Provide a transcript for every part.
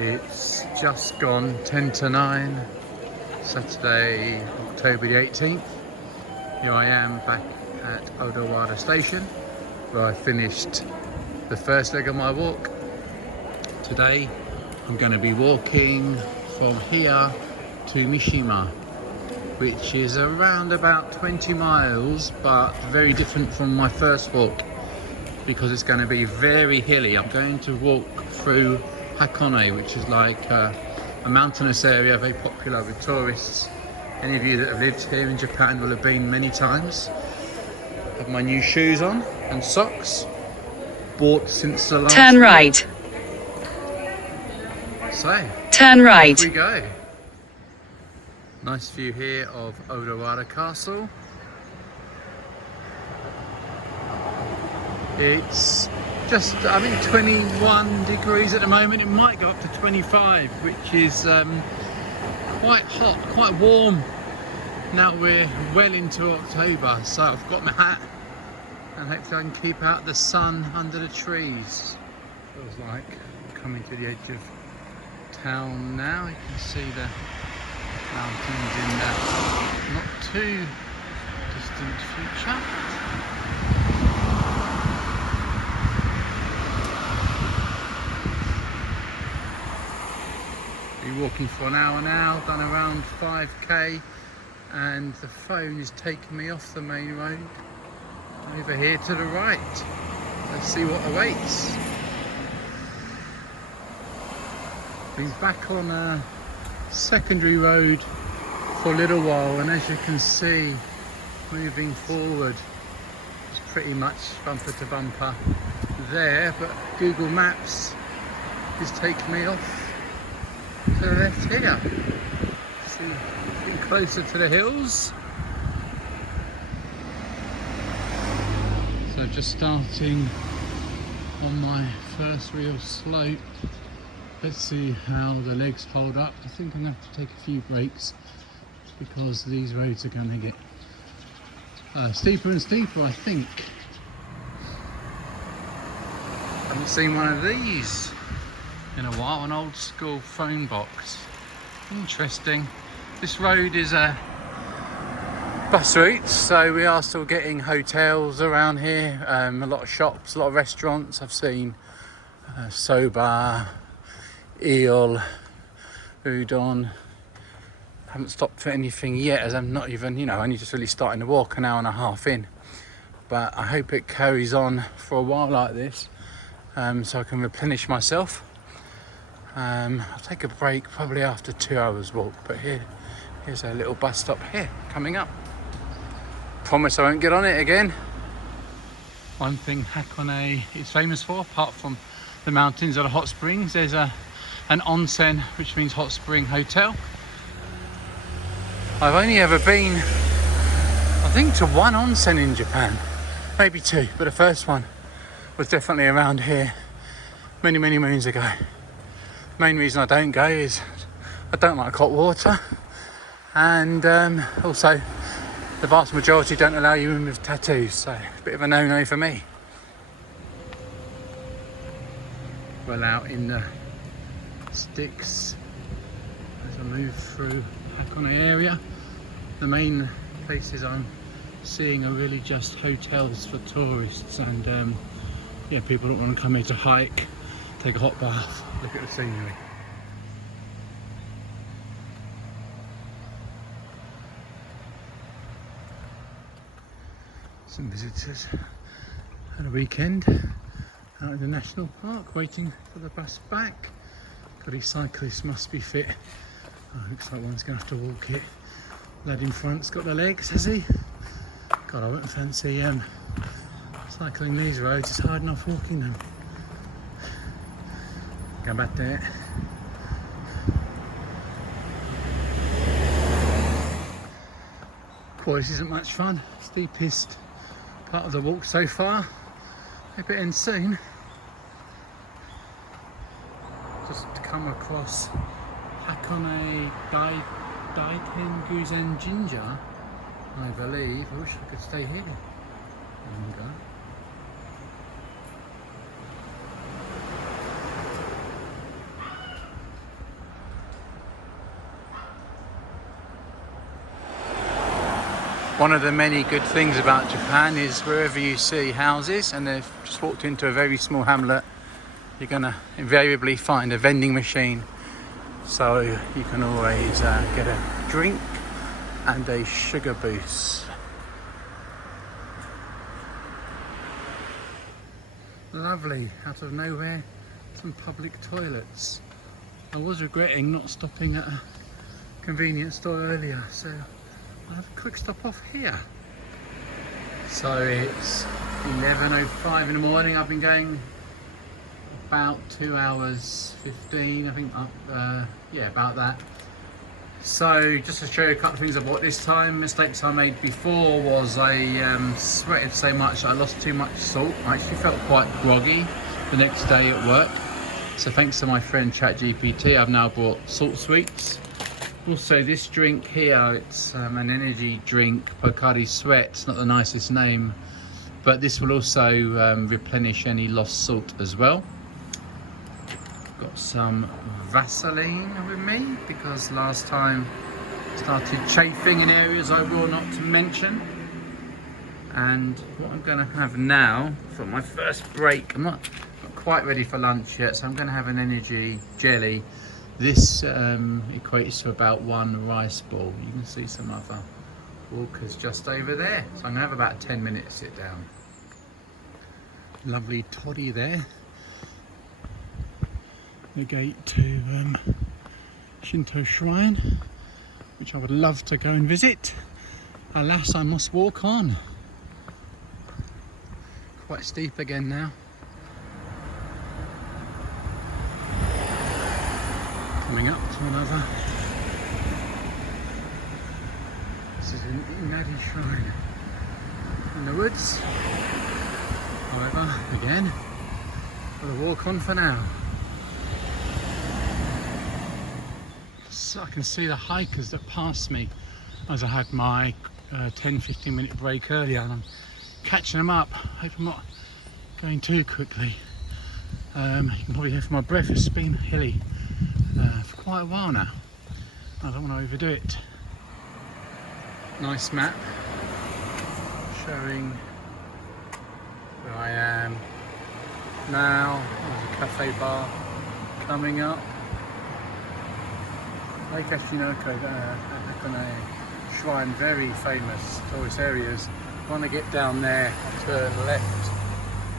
It's just gone 10 to 9, Saturday, October the 18th. Here I am back at Odawara station, where I finished the first leg of my walk. Today, I'm going to be walking from here to Mishima, which is around about 20 miles, but very different from my first walk because it's going to be very hilly. I'm going to walk through Hakone, which is like a mountainous area, very popular with tourists. Any of you that have lived here in Japan will have been many times. I have my new shoes on and socks, bought since the last Turn right. So, turn right. Here we go. Nice view here of Odawara Castle. It's just, I think, 21 degrees at the moment. It might go up to 25, which is quite hot, quite warm. Now we're well into October, so I've got my hat and hopefully I can keep out the sun under the trees. Feels like I'm coming to the edge of town now. You can see the mountains in the not too distant future. Been walking for an hour now, done around 5k, and the phone is taking me off the main road over here to the right. Let's see what awaits. Been back on a secondary road for a little while, and as you can see, moving forward, it's pretty much bumper to bumper there, but Google Maps is taking me off to the left here. See, getting closer to the hills. So just starting on my first real slope. Let's see how the legs hold up. I think I'm going to have to take a few breaks because these roads are going to get steeper and steeper, I think. Haven't seen one of these in a while, an old school phone box. Interesting. This road is a bus route, so we are still getting hotels around here, a lot of shops, a lot of restaurants. I've seen soba, eel, udon. Haven't stopped for anything yet, as I'm not even, only just really starting to walk, an hour and a half in. But I hope it carries on for a while like this, so I can replenish myself. I'll take a break probably after 2 hours walk, but here's a little bus stop here coming up. Promise I won't get on it again. One thing Hakone is famous for, apart from the mountains or the hot springs, there's an onsen, which means hot spring hotel. I've only ever been, I think, to one onsen in Japan, maybe two, but the first one was definitely around here many moons ago. Main reason I don't go is I don't like hot water, and also the vast majority don't allow you in with tattoos, so it's a bit of a no-no for me. Well out in the sticks as I move through Hakone area. The main places I'm seeing are really just hotels for tourists, and people don't want to come here to hike, take a hot bath, look at the scenery. Some visitors at a weekend out in the national park waiting for the bus back. God, these cyclists must be fit. Looks like one's going to have to walk it. Lad in front's got the legs, has he? God, I wouldn't fancy cycling these roads. It's hard enough walking them. Go back there. Boy, this isn't much fun. Steepest part of the walk so far. Hope it ends soon. Just come across Hakone Daitenguzen Jinja, I believe. I wish I could stay here longer. One of the many good things about Japan is wherever you see houses and they've just walked into a very small hamlet, you're going to invariably find a vending machine. So you can always get a drink and a sugar boost. Lovely, out of nowhere, some public toilets. I was regretting not stopping at a convenience store earlier, so I'll have a quick stop off here. So it's 11:05 in the morning. I've been going about 2 hours 15, I think, yeah, about that. So just to show you a couple of things I bought this time. Mistakes I made before was I sweated so much I lost too much salt. I actually felt quite groggy the next day at work. So thanks to my friend ChatGPT, I've now bought salt sweets. Also this drink here, it's an energy drink, Pocari Sweat. It's not the nicest name, but this will also replenish any lost salt as well. Got some Vaseline with me because last time started chafing in areas I will not mention. And what I'm going to have now for my first break, I'm not quite ready for lunch yet, so I'm going to have an energy jelly. This equates to about 1 rice ball. You can see some other walkers just over there, so I'm going to have about 10 minutes sit down. Lovely toddy there. The gate to Shinto Shrine, which I would love to go and visit. Alas, I must walk on. Quite steep again now. Coming up to another. This is an Inari Shrine in the woods. However, again, got to walk on for now. So I can see the hikers that passed me as I had my 10-15 minute break earlier, and I'm catching them up. I hope I'm not going too quickly. You can probably hear from my breath, it's been hilly for quite a while now. I don't want to overdo it. Nice map showing where I am now. There's a cafe bar coming up. Lake Ashinoko, Hakone Shrine, very famous tourist areas. I want to get down there, turn left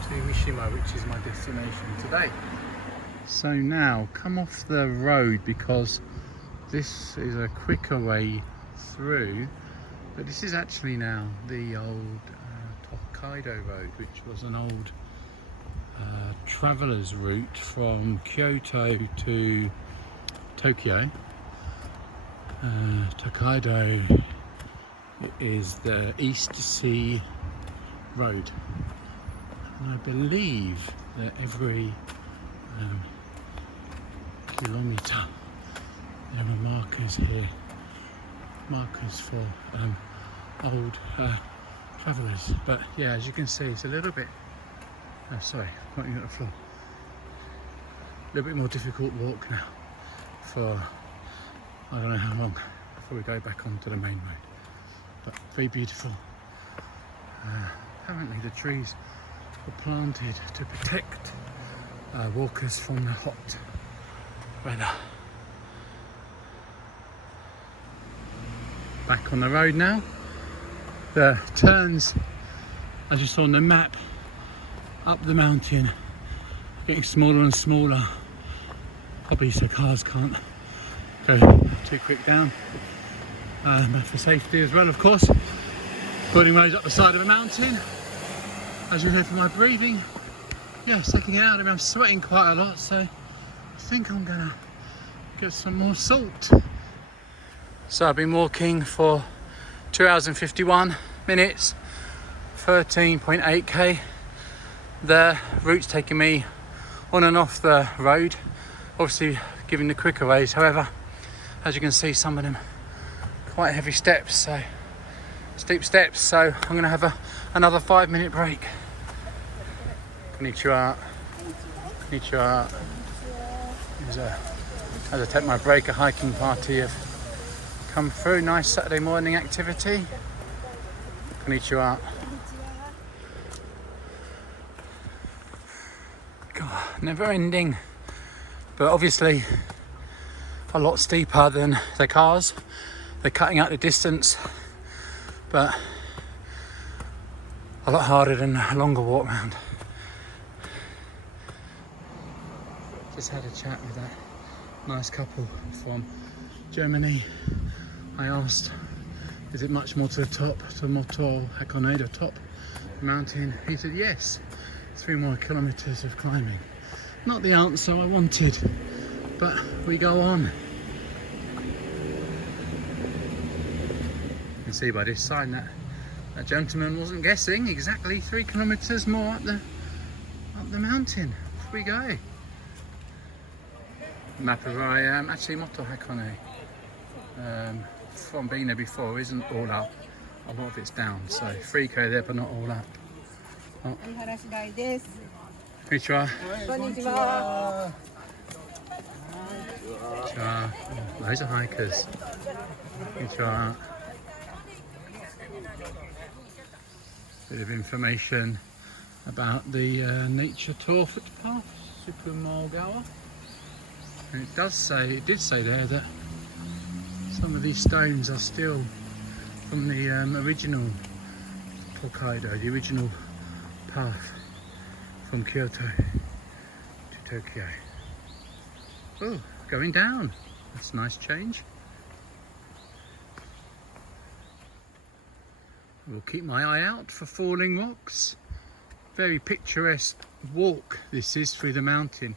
to Mishima, which is my destination today. So now, come off the road because this is a quicker way through, but this is actually now the old Tokaido Road, which was an old traveller's route from Kyoto to Tokyo. Tokaido is the East Sea Road, and I believe that every kilometre there are markers here, markers for old travellers. But yeah, as you can see, it's a little bit, pointing at the floor, a little bit more difficult walk now for I don't know how long before we go back onto the main road, but very beautiful. Apparently the trees were planted to protect walkers from the hot weather. Back on the road now. The turns, as you saw on the map, up the mountain, getting smaller and smaller, probably so cars can't go too quick down, but for safety as well, of course. Building roads up the side of a mountain, as you hear from my breathing. Yeah, second it out. I mean, I'm sweating quite a lot, so I think I'm gonna get some more salt. So I've been walking for 2 hours and 51 minutes, 13.8k. The route's taking me on and off the road, obviously giving the quicker ways. However, as you can see, some of them quite heavy steps, so steep steps. So I'm going to have another 5-minute break. Konnichiwa. Konnichiwa. As I take my break, a hiking party have come through. Nice Saturday morning activity. Konnichiwa. God, never ending. But obviously a lot steeper than the cars. They're cutting out the distance, but a lot harder than a longer walk round. Just had a chat with that nice couple from Germany. I asked, is it much more to the top, to Moto Hakone, the top mountain? He said yes, 3 more kilometres of climbing. Not the answer I wanted, but we go on. You can see by this sign that that gentleman wasn't guessing. Exactly 3 kilometres more up the mountain. Off we go. Map of where I am. Actually, Moto Hakone, from being there before, isn't all up. A lot of it's down. So 3k there, but not all up. Oh. Konnichiwa. Konnichiwa. Konnichiwa. Oh, those are hikers. Konnichiwa. Bit of information about the nature tour footpath, Tsukumogawa. And it did say there that some of these stones are still from the original Tokaido, the original path from Kyoto to Tokyo. Oh, going down. That's a nice change. We'll keep my eye out for falling rocks. Very picturesque walk this is through the mountain.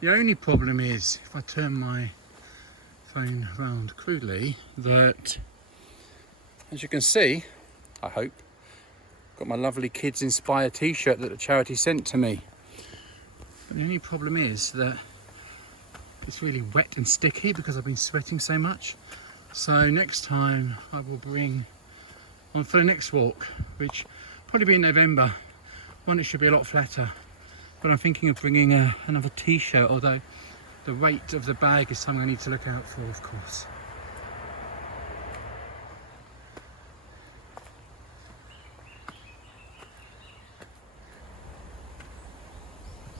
The only problem is, if I turn my phone around crudely, that, as you can see, I hope, got my lovely Kids Inspire t-shirt that the charity sent to me. But the only problem is that it's really wet and sticky because I've been sweating so much. So next time I will bring on for the next walk, which probably be in November. One, it should be a lot flatter. But I'm thinking of bringing another t-shirt, although the weight of the bag is something I need to look out for, of course.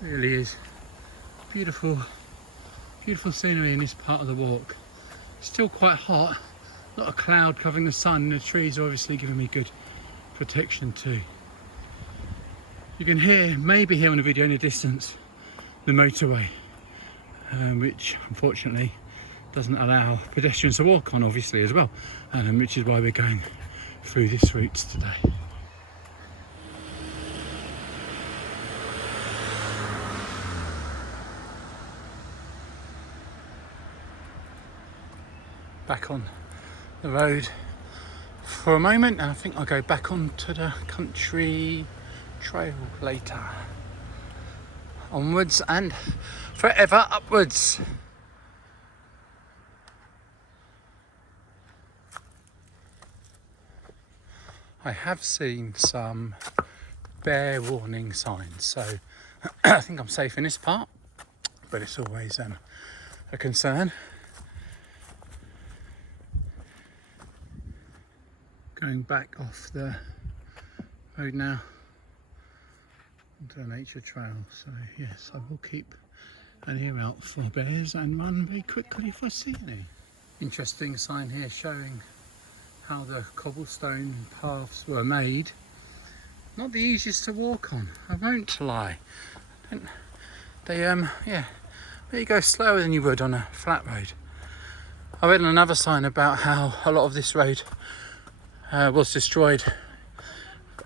It really is beautiful, beautiful scenery in this part of the walk. Still quite hot, a lot of cloud covering the sun, and the trees are obviously giving me good protection too. You can maybe hear on the video in the distance, the motorway, which unfortunately doesn't allow pedestrians to walk on, obviously, as well, which is why we're going through this route today. Back on the road for a moment, and I think I'll go back onto the country trail later. Onwards and forever upwards. I have seen some bear warning signs, so I think I'm safe in this part, but it's always a concern. Going back off the road now onto the nature trail, so yes, I will keep an ear out for bears and run very quickly if I see any. Interesting sign here showing how the cobblestone paths were made. Not the easiest to walk on, I won't lie. They you go slower than you would on a flat road. I read on another sign about how a lot of this road was destroyed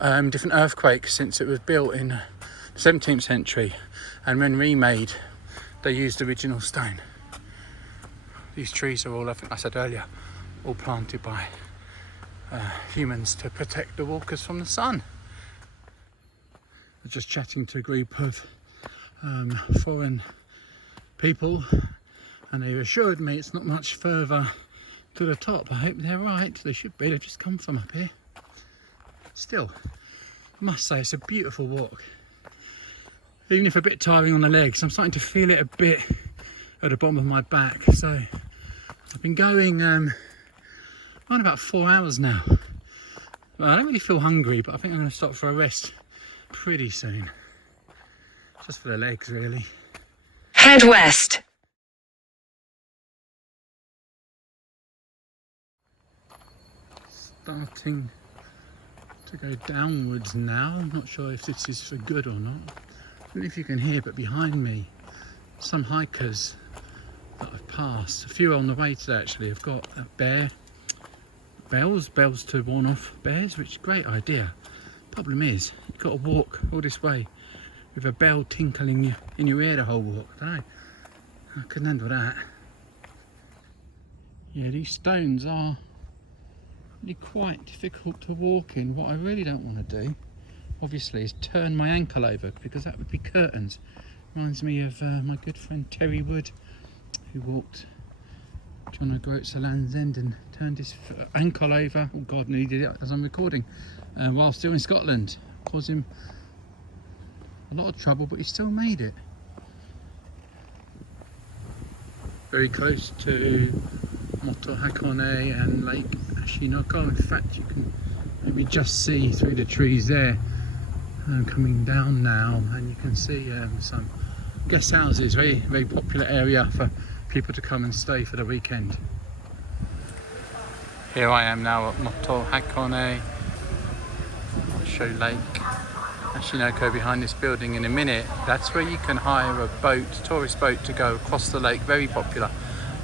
different earthquakes since it was built in the 17th century, and when remade they used original stone. These trees are all, I think I said earlier, all planted by humans to protect the walkers from the sun. I was just chatting to a group of foreign people, and they assured me it's not much further to the top. I hope they're right. They should be. They've just come from up here. Still, I must say it's a beautiful walk. Even if a bit tiring on the legs, I'm starting to feel it a bit at the bottom of my back. So I've been going on about 4 hours now. Well, I don't really feel hungry, but I think I'm going to stop for a rest pretty soon. Just for the legs, really. Head west. Starting to go downwards now. I'm not sure if this is for good or not. I don't know if you can hear, but behind me, some hikers that I've passed, a few on the way today actually, have got a bells to warn off bears, which is a great idea. Problem is, you've got to walk all this way with a bell tinkling in your ear the whole walk. I don't know, I couldn't handle that. Yeah, these stones are really quite difficult to walk in. What I really don't want to do, obviously, is turn my ankle over, because that would be curtains. Reminds me of my good friend Terry Wood, who walked John O'Groats to Land's End and turned his ankle over. Oh God, and he did it as I'm recording, while still in Scotland. Caused him a lot of trouble, but he still made it. Very close to Moto Hakone and Lake Ashinoko. In fact, you can maybe just see through the trees there, coming down now, and you can see some guest houses. Very popular area for people to come and stay for the weekend. Here I am now at Moto Hakone. I'll show Lake Ashinoko behind this building in a minute. That's where you can hire a boat, tourist boat, to go across the lake. Very popular.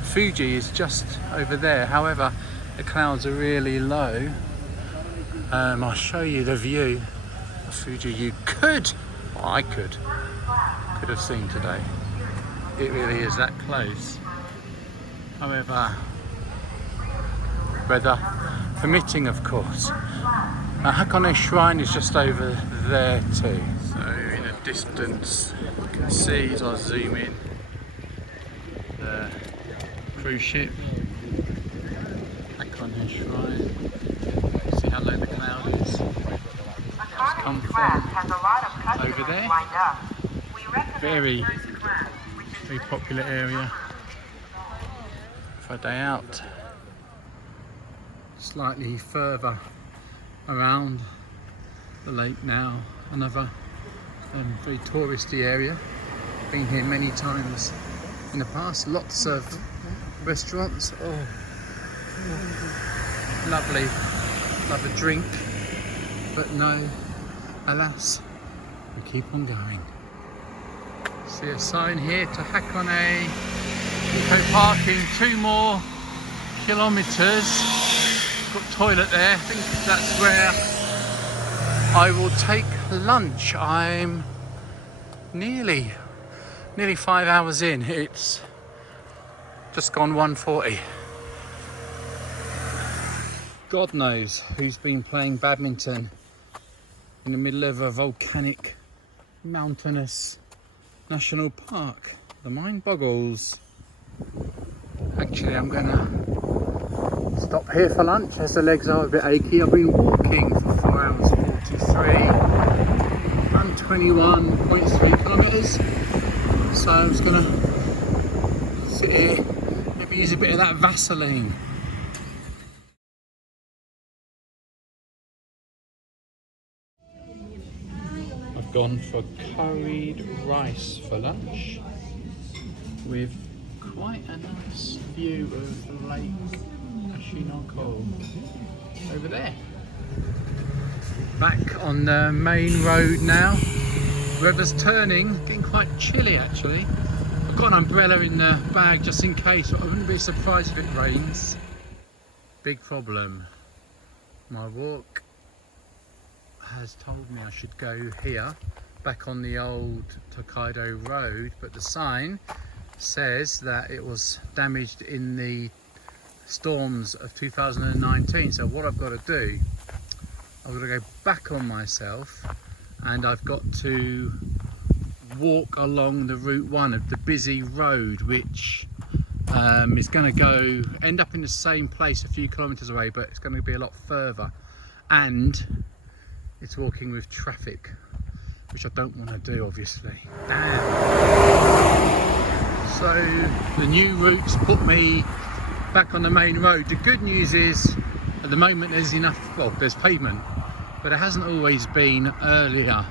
Fuji is just over there. However, the clouds are really low. I'll show you the view of Fuji you could, or I could have seen today. It really is that close. However, weather permitting, of course. Hakone Shrine is just over there too. So in the distance, you can see, as I zoom in, the cruise ship, Hakone Shrine. See how low the cloud is. It's come from over there. Very popular area for a day out. Slightly further around the lake now, another very touristy area. Been here many times in the past. Lots of restaurants. Oh, lovely. Love a drink, but no, alas, we keep on going. See a sign here to Hakone. Eco parking, 2 more kilometres. Got toilet there. I think that's where I will take lunch. I'm nearly 5 hours in. It's just gone 1:40. God knows who's been playing badminton in the middle of a volcanic, mountainous national park. The mind boggles. Actually, I'm gonna stop here for lunch as the legs are a bit achy. I've been walking for 4 hours 43, done 21.3 kilometres. So I'm just gonna sit here, maybe use a bit of that Vaseline. I've gone for curried rice for lunch with quite a nice view of Lake Ashinoko over there. Back on the main road now. Weather's turning, getting quite chilly actually. I've got an umbrella in the bag just in case, but I wouldn't be surprised if it rains. Big problem. My walk has told me I should go here, back on the old Tokaido road, but the sign says that it was damaged in the storms of 2019. So what I've got to do, I've got to go back on myself, and I've got to walk along the Route 1 of the busy road, which is going to end up in the same place a few kilometres away, but it's going to be a lot further, and it's walking with traffic, which I don't want to do, obviously. Damn. So the new routes put me back on the main road. The good news is At the moment there's enough, well, there's pavement, but it hasn't always been earlier.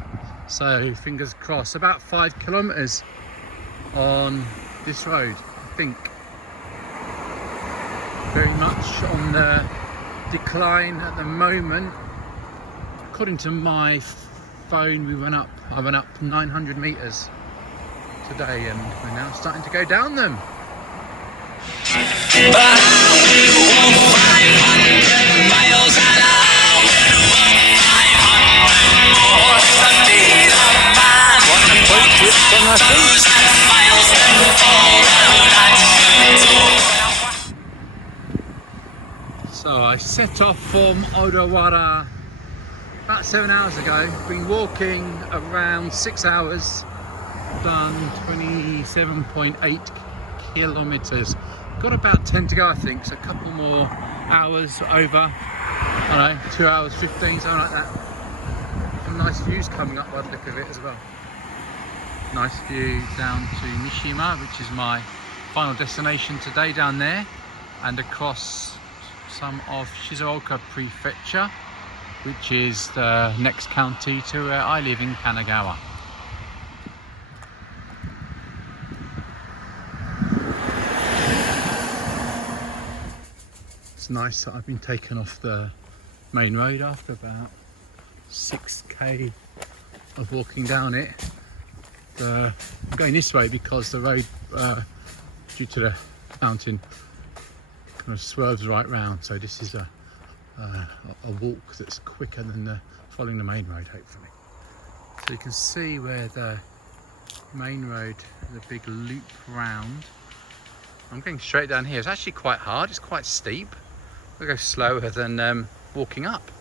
So fingers crossed. About 5 kilometers on this road, I think. Very much on the decline at the moment. According to my phone, I went up 900 meters today, and we're now starting to go down them. So I set off from Odawara about 7 hours ago. Been walking around 6 hours, done 27.8 kilometers. Got about 10 to go, I think, so a couple more hours over. I don't know, 2 hours 15, something like that. Some nice views coming up by the look of it as well. Nice view down to Mishima, which is my final destination today, down there, and across some of Shizuoka Prefecture, which is the next county to where I live in Kanagawa. It's nice that I've been taken off the main road after about 6k of walking down it. I'm going this way because the road, due to the mountain, kind of swerves right round. So this is a walk that's quicker than following the main road, hopefully. So you can see where the main road, the big loop round. I'm going straight down here. It's actually quite hard. It's quite steep. We'll go slower than walking up.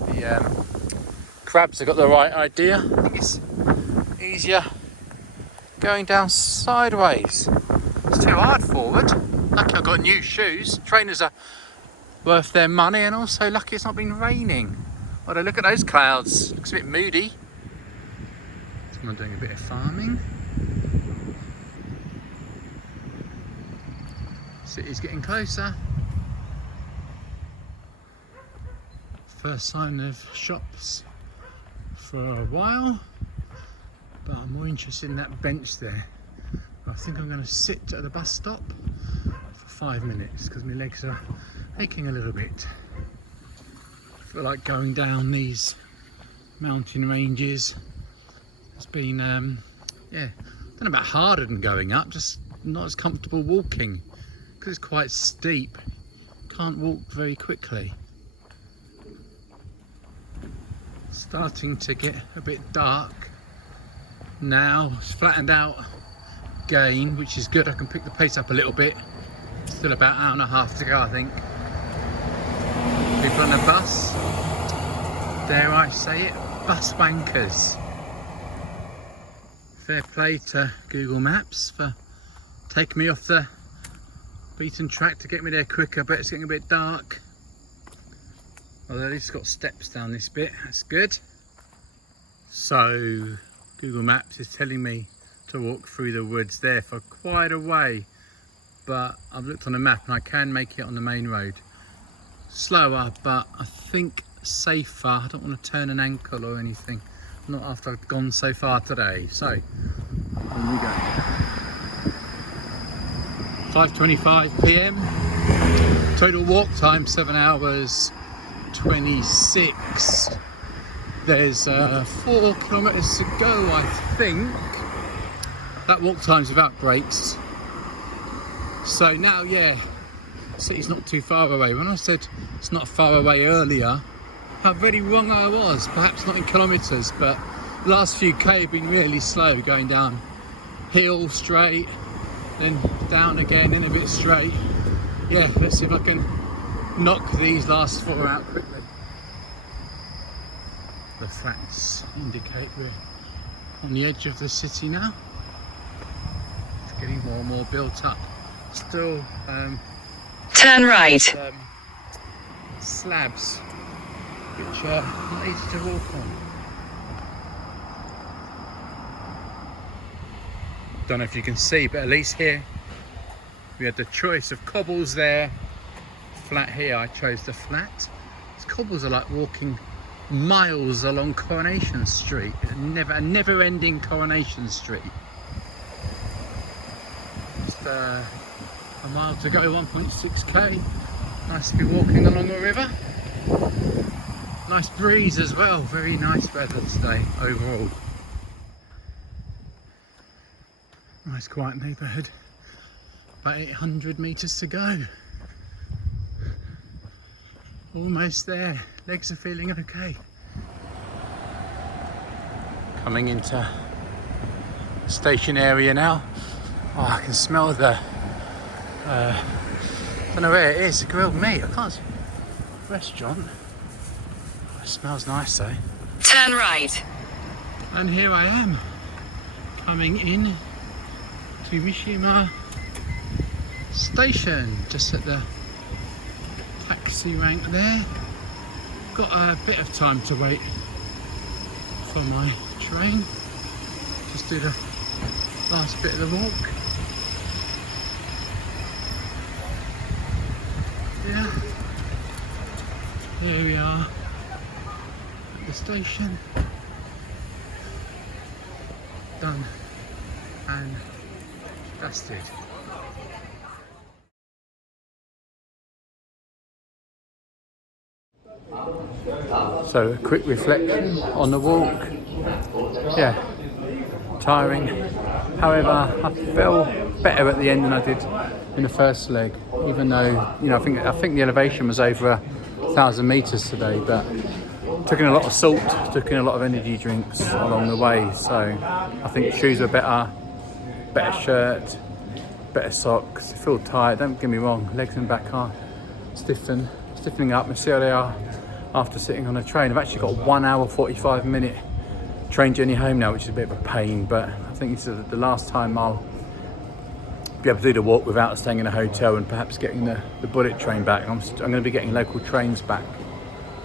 The crabs have got the right idea. I think it's easier going down sideways. It's too hard forward. Lucky I've got new shoes. Trainers are worth their money, and also lucky it's not been raining. Although look at those clouds. Looks a bit moody. Someone doing a bit of farming. City's getting closer. First sign of shops for a while, but I'm more interested in that bench there. I think I'm going to sit at the bus stop for 5 minutes because my legs are aching a little bit. I feel like going down these mountain ranges has been, yeah, I don't know about harder than going up, just not as comfortable walking because it's quite steep. Can't walk very quickly. Starting to get a bit dark now. It's flattened out again, which is good. I can pick the pace up a little bit. Still about an hour and a half to go, I think. People on the bus, dare I say it, bus wankers. Fair play to Google Maps for taking me off the beaten track to get me there quicker, but it's getting a bit dark. Although it's got steps down this bit, that's good. So Google Maps is telling me to walk through the woods there for quite a way, but I've looked on the map and I can make it on the main road. Slower, but I think safer. I don't want to turn an ankle or anything, not after I've gone so far today. So on we go. 5:25 p.m. Total walk time 7 hours 26. There's 4 kilometers to go, I think. That walk time's without breaks. So now, yeah, city's not too far away. When I said it's not far away earlier, how very wrong I was. Perhaps not in kilometers, but the last few K have been really slow, going down hill straight, then down again, then a bit straight. Yeah, let's see if I can knock these last 4 out quickly. The flats indicate we're on the edge of the city now. It's getting more and more built up. Still Turn right. Slabs which are not easy to walk on. Don't know if you can see, but at least here we had the choice of cobbles there, flat here. I chose the flat. These cobbles are like walking miles along Coronation Street. A never-ending Coronation Street. Just a mile to go, 1.6k. Nice to be walking along a river. Nice breeze as well. Very nice weather today overall. Nice quiet neighbourhood. About 800 metres to go. Almost there. Legs are feeling okay. Coming into the station area now. Oh, I can smell the I don't know where it is. Grilled meat. I can't. Restaurant. Oh, it smells nice though. Turn right. And here I am, coming in to Mishima station, just at the taxi rank there. Got a bit of time to wait for my train. Just do the last bit of the walk. Yeah, here we are at the station. Done and dusted. So a quick reflection on the walk. Yeah, tiring. However, I felt better at the end than I did in the first leg. Even though, you know, I think the elevation was over 1,000 meters today, but took in a lot of salt, took in a lot of energy drinks along the way. So I think shoes are better shirt, better socks. I feel tired. Don't get me wrong. Legs and back are stiffening up. And see how they are after sitting on a train. I've actually got a 1 hour 45-minute train journey home now, which is a bit of a pain, but I think this is the last time I'll be able to do the walk without staying in a hotel and perhaps getting the bullet train back. I'm going to be getting local trains back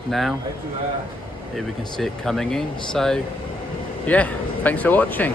now. Here we can see it coming in. So yeah, thanks for watching.